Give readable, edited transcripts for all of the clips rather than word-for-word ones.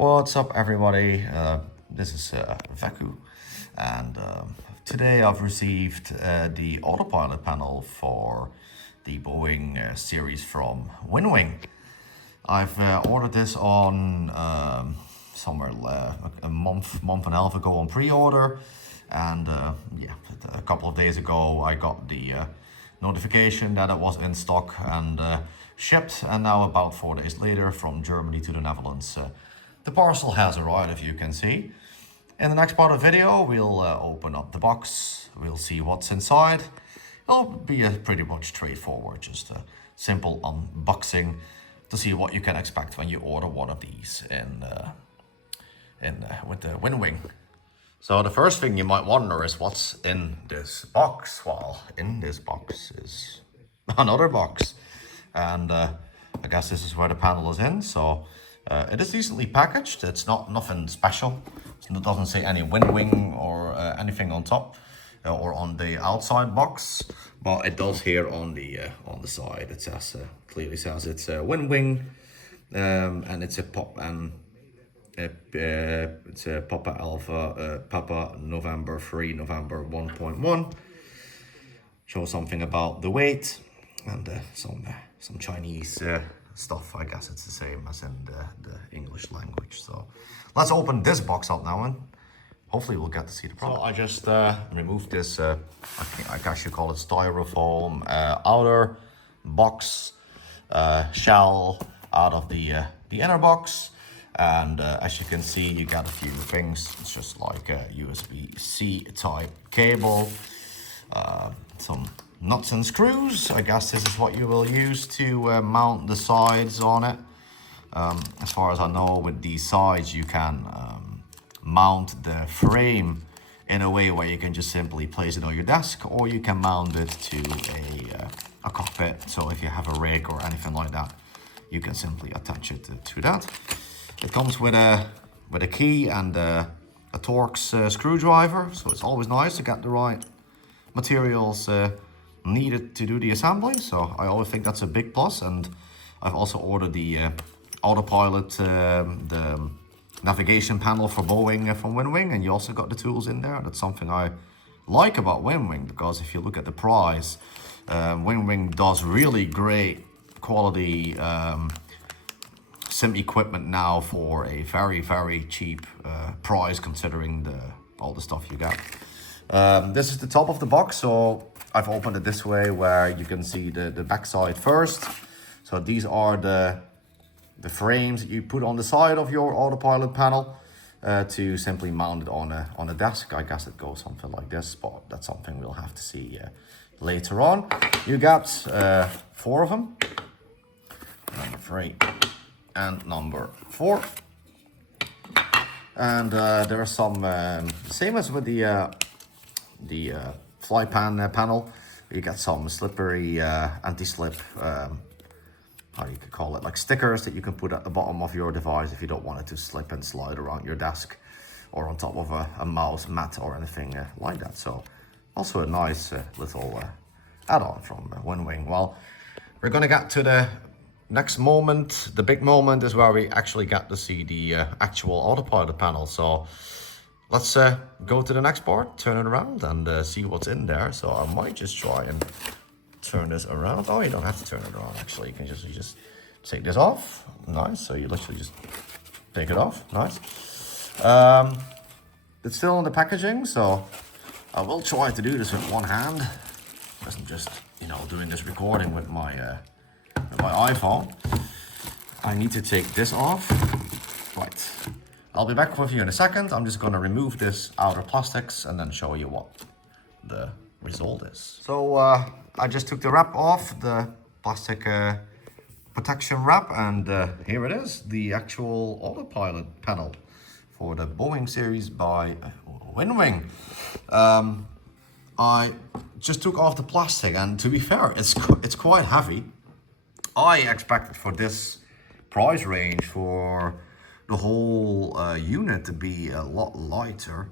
What's up, everybody? This is Vaku, and today I've received the autopilot panel for the Boeing series from WinWing. I've ordered this on somewhere a month and a half ago on pre-order, and yeah, a couple of days ago I got the notification that it was in stock and shipped, and now about 4 days later from Germany to the Netherlands. The parcel has arrived, if you can see. In the next part of the video, we'll open up the box. We'll see what's inside. It'll be a pretty much straightforward, just a simple unboxing to see what you can expect when you order one of these with the WinWing. So the first thing you might wonder is what's in this box. Well, in this box is another box, and I guess this is where the panel is in. So it is decently packaged. It's nothing special. It doesn't say any WinWing or anything on top or on the outside box, but it does here on the side. It says clearly says it's a WinWing, and it's a it's a Papa Alpha Papa November 3 November 1.1. Shows something about the weight and some Chinese stuff. I guess it's the same as in the English language. So let's open this box up now and hopefully we'll get to see the product. So I just removed this, I guess you call it styrofoam outer box shell out of the inner box. And as you can see, you got a few things. It's just like a USB-C type cable, some nuts and screws. I guess this is what you will use to mount the sides on it. As far as I know, with these sides, you can mount the frame in a way where you can just simply place it on your desk, or you can mount it to a cockpit. So if you have a rig or anything like that, you can simply attach it to that. It comes with a key and a Torx screwdriver, so it's always nice to get the right materials needed to do the assembly. So I always think that's a big plus. And I've also ordered the autopilot, the navigation panel for Boeing from WinWing, and you also got the tools in there. That's something I like about WinWing, because if you look at the price, WinWing does really great quality sim equipment now for a very cheap price, considering all the stuff you get. This is the top of the box, so I've opened it this way where you can see the backside first. So these are the frames that you put on the side of your autopilot panel to simply mount it on a desk. I guess it goes something like this, but that's something we'll have to see later on. You got 4 of them. Number 3 and number 4. And there are some same as with the fly pan panel. You get some slippery anti-slip, how you could call it, like stickers that you can put at the bottom of your device if you don't want it to slip and slide around your desk or on top of a mouse mat or anything like that. So also a nice little add-on from WinWing. Well, we're gonna get to the next moment. The big moment is where we actually get to see the actual autopilot panel. So let's go to the next part, turn it around, and see what's in there. So I might just try and turn this around. Oh, you don't have to turn it around, actually. You can just take this off. Nice. So you literally just take it off. Nice. It's still in the packaging, so I will try to do this with one hand, because I'm just, doing this recording with my iPhone. I need to take this off. Right. I'll be back with you in a second. I'm just going to remove this outer plastics and then show you what the result is. So I just took the wrap off, the plastic protection wrap, and here it is, the actual autopilot panel for the Boeing series by WinWing. I just took off the plastic, and to be fair, it's quite heavy. I expected for this price range for the whole unit to be a lot lighter,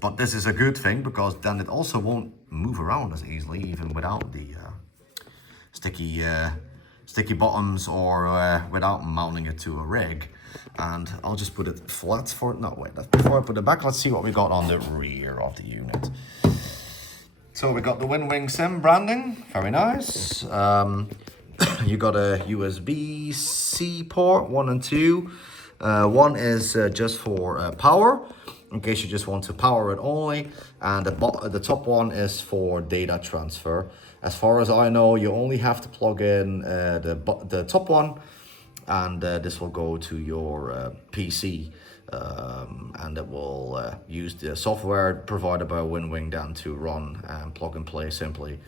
but this is a good thing, because then it also won't move around as easily, even without the sticky sticky bottoms or without mounting it to a rig. And I'll just put it flat for, no wait, before I put it back, let's see what we got on the rear of the unit. So we got the WinWing Sim branding, very nice. You got a USB-C port, 1 and 2. One is just for power, in case you just want to power it only, and the top one is for data transfer. As far as I know, you only have to plug in the top one, and this will go to your PC, and it will use the software provided by WinWing then to run and plug and play simply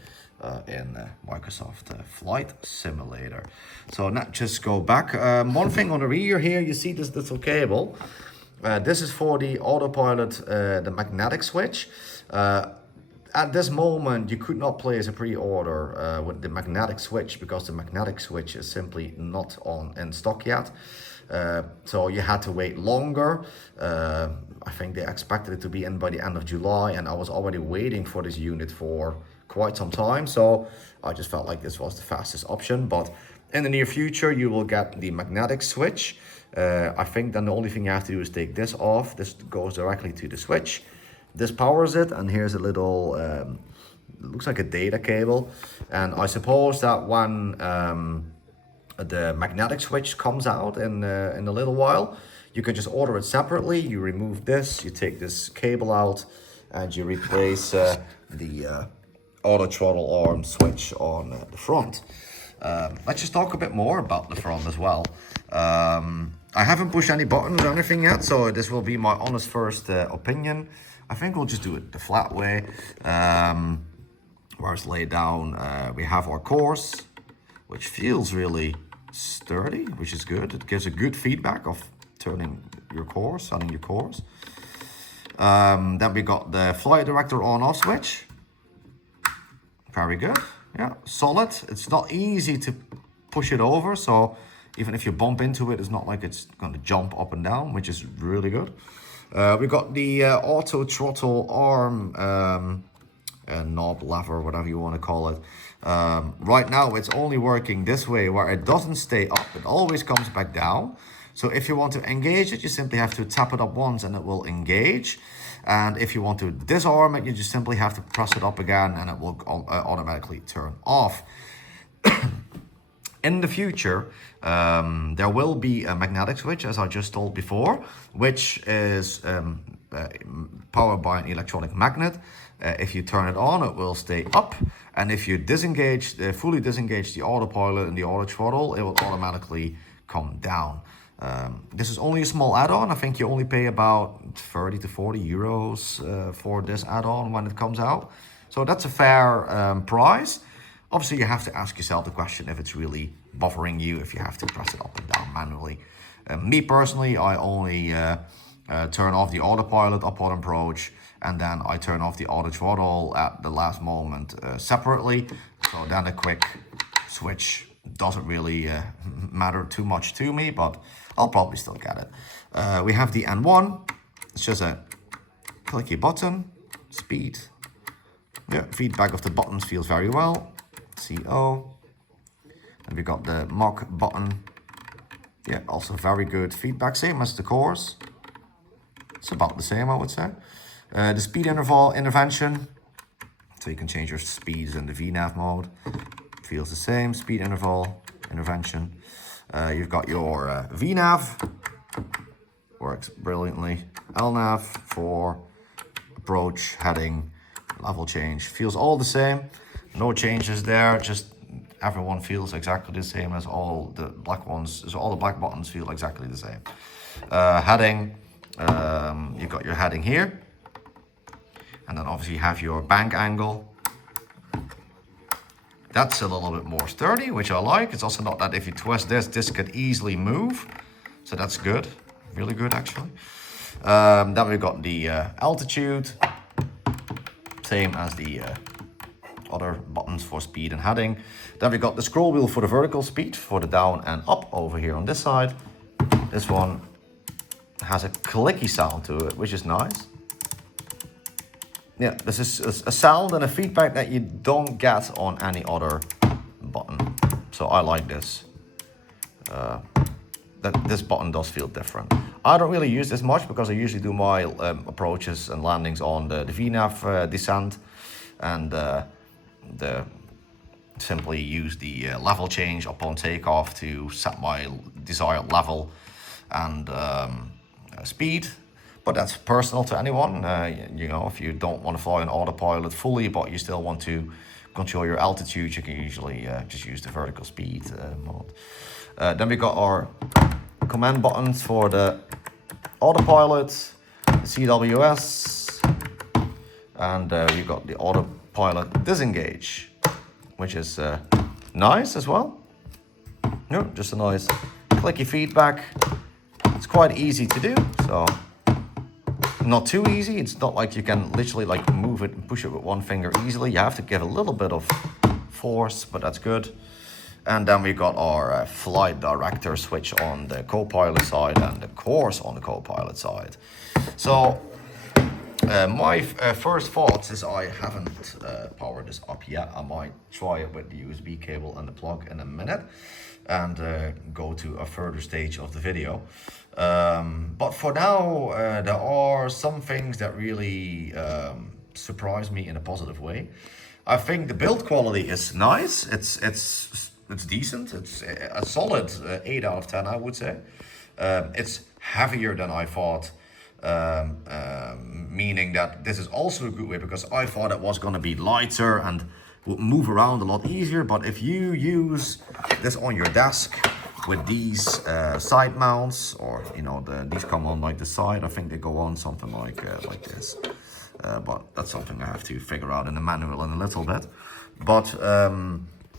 in Microsoft Flight Simulator. So now just go back. One thing on the rear here, you see this little cable. This is for the autopilot, the magnetic switch. At this moment, you could not place a pre-order with the magnetic switch because the magnetic switch is simply not in stock yet. So you had to wait longer. I think they expected it to be in by the end of July, and I was already waiting for this unit for quite some time. So I just felt like this was the fastest option. But in the near future, you will get the magnetic switch. I think then the only thing you have to do is take this off. This goes directly to the switch. This powers it, and here's a little, looks like a data cable. And I suppose that when the magnetic switch comes out in a little while, you can just order it separately. You remove this, you take this cable out, and you replace the auto throttle arm switch on the front. Let's just talk a bit more about the front as well. I haven't pushed any buttons or anything yet, so this will be my honest first opinion. I think we'll just do it the flat way. Where it's laid down, we have our course, which feels really sturdy, which is good. It gives a good feedback of turning your course, running your course. Then we got the flight director on-off switch. Very good, yeah, solid. It's not easy to push it over, so even if you bump into it, it's not like it's going to jump up and down, which is really good. We got the auto throttle arm knob, lever, whatever you want to call it. Right now, it's only working this way, where it doesn't stay up. It always comes back down. So if you want to engage it, you simply have to tap it up once and it will engage. And if you want to disarm it, you just simply have to press it up again and it will automatically turn off. In the future, there will be a magnetic switch, as I just told before, which is powered by an electronic magnet. If you turn it on, it will stay up. And if you disengage, fully disengage the autopilot and the auto throttle, it will automatically come down. This is only a small add-on. I think you only pay about 30 to 40 euros for this add-on when it comes out. So that's a fair price. Obviously, you have to ask yourself the question if it's really buffering you, if you have to press it up and down manually. Me personally, I only turn off the autopilot upon approach, and then I turn off the auto throttle at the last moment separately. So then a quick switch doesn't really matter too much to me, but I'll probably still get it. We have the N1. It's just a clicky button, speed. Yeah, feedback of the buttons feels very well. CO. And we got the Mach button. Yeah, also very good feedback, same as the course. It's about the same, I would say. The speed interval intervention, so you can change your speeds in the VNAV mode. Feels the same, speed interval intervention. You've got your VNAV, works brilliantly. LNAV for approach, heading, level change, feels all the same. No changes there, just everyone feels exactly the same as all the black ones. So all the black buttons feel exactly the same. Heading, you've got your heading here. And then obviously you have your bank angle. That's a little bit more sturdy, which I like. It's also not that if you twist this could easily move. So that's good, really good actually. Then we've got the altitude, same as the other buttons for speed and heading. Then we got the scroll wheel for the vertical speed, for the down and up over here on this side. This one has a clicky sound to it, which is nice. Yeah, this is a sound and a feedback that you don't get on any other button. So I like this. That this button does feel different. I don't really use this much because I usually do my approaches and landings on the VNAV descent, and simply use the level change upon takeoff to set my desired level and speed. But that's personal to anyone. You know, if you don't want to fly on autopilot fully, but you still want to control your altitude, you can usually just use the vertical speed mode. Then we got our command buttons for the autopilot, the CWS, and we got the autopilot disengage, which is nice as well. No, just a nice clicky feedback. It's quite easy to do, so not too easy. It's not like you can literally like move it and push it with one finger easily. You have to give a little bit of force, but that's good. And then we got our flight director switch on the co-pilot side and the course on the co-pilot side. So my first thoughts is I haven't powered this up yet. I might try it with the USB cable and the plug in a minute and go to a further stage of the video. But for now, there are some things that really surprise me in a positive way. I think the build quality is nice. It's decent. It's a solid 8 out of 10, I would say. It's heavier than I thought, meaning that this is also a good way, because I thought it was going to be lighter and would move around a lot easier. But if you use this on your desk with these side mounts, or you know, these come on like the side, I think they go on something like this. But that's something I have to figure out in the manual in a little bit. But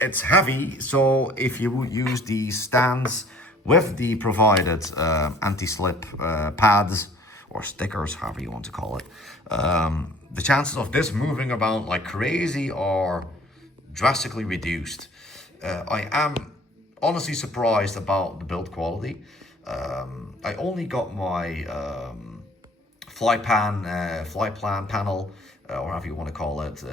it's heavy, so if you would use these stands with the provided anti-slip pads or stickers, however you want to call it, the chances of this moving around like crazy are drastically reduced. I am honestly surprised about the build quality. I only got my flight plan panel, or however you want to call it,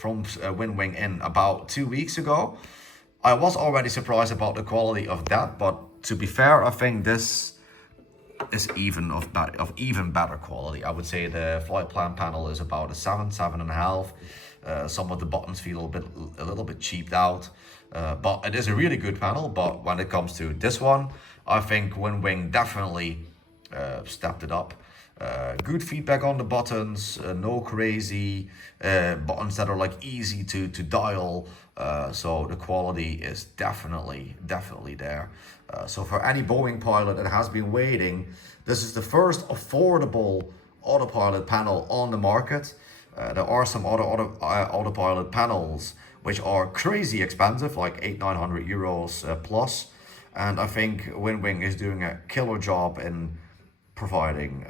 from WinWing in about 2 weeks ago. I was already surprised about the quality of that, but to be fair, I think this is even of better quality. I would say the flight plan panel is about a 7.5. Some of the buttons feel a little bit cheaped out, but it is a really good panel. But when it comes to this one, I think WinWing definitely stepped it up. Good feedback on the buttons, no crazy buttons that are like easy to dial, so the quality is definitely there. So for any Boeing pilot that has been waiting, this is the first affordable autopilot panel on the market. There are some other autopilot panels which are crazy expensive, like 800-900 euros plus, and I think WinWing is doing a killer job in providing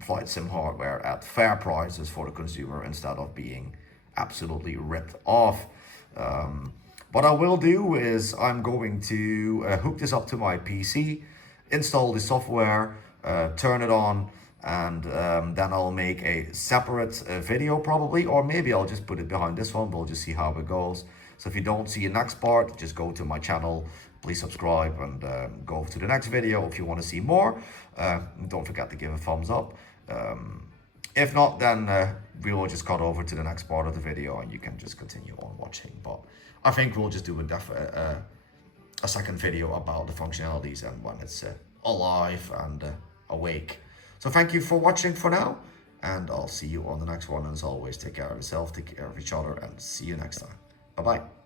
flight sim hardware at fair prices for the consumer instead of being absolutely ripped off. What I will do is I'm going to hook this up to my PC, install the software, turn it on, and then I'll make a separate video probably, or maybe I'll just put it behind this one. We'll just see how it goes. So if you don't see the next part, just go to my channel, please subscribe, and go to the next video if you want to see more. Don't forget to give a thumbs up. If not, then we will just cut over to the next part of the video and you can just continue on watching. But I think we'll just do a second video about the functionalities and when it's alive and awake. So thank you for watching for now, and I'll see you on the next one. And as always, take care of yourself, take care of each other, and see you next time. Bye-bye.